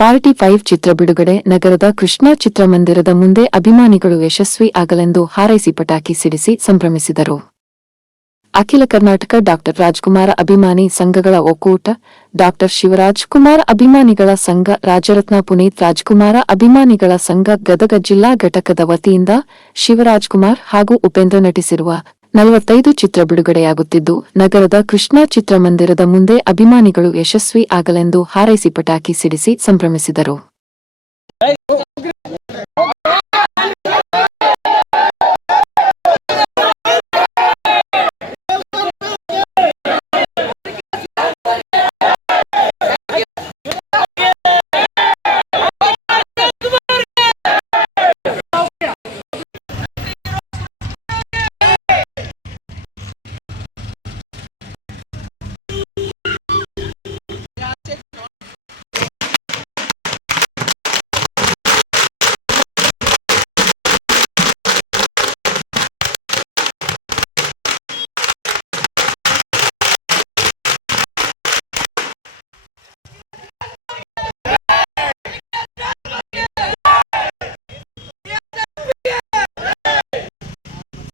45 ಚಿತ್ರ ಬಿಡುಗಡೆ. ನಗರದ ಕೃಷ್ಣ ಚಿತ್ರಮಂದಿರದ ಮುಂದೆ ಅಭಿಮಾನಿಗಳು ಯಶಸ್ವಿ ಆಗಲೆಂದು ಹಾರೈಸಿ ಪಟಾಕಿ ಸಿಡಿಸಿ ಸಂಭ್ರಮಿಸಿದರು. ಅಖಿಲ ಕರ್ನಾಟಕ ಡಾ. ರಾಜ್ಕುಮಾರ ಅಭಿಮಾನಿ ಸಂಘಗಳ ಒಕ್ಕೂಟ, ಡಾ. ಶಿವರಾಜ್ ಕುಮಾರ್ ಅಭಿಮಾನಿಗಳ ಸಂಘ, ರಾಜರತ್ನ ಪುನೀತ್ ರಾಜ್ಕುಮಾರ ಅಭಿಮಾನಿಗಳ ಸಂಘ ಗದಗ ಜಿಲ್ಲಾ ಘಟಕದ ವತಿಯಿಂದ ಶಿವರಾಜ್ ಕುಮಾರ್ ಹಾಗೂ ಉಪೇಂದ್ರ ನಟಿಸಿರುವ 45 ಚಿತ್ರ ಬಿಡುಗಡೆಯಾಗುತ್ತಿದ್ದು, ನಗರದ ಕೃಷ್ಣ ಚಿತ್ರಮಂದಿರದ ಮುಂದೆ ಅಭಿಮಾನಿಗಳು ಯಶಸ್ವಿ ಆಗಲೆಂದು ಹಾರೈಸಿ ಪಟಾಕಿ ಸಿಡಿಸಿ ಸಂಭ್ರಮಿಸಿದರು.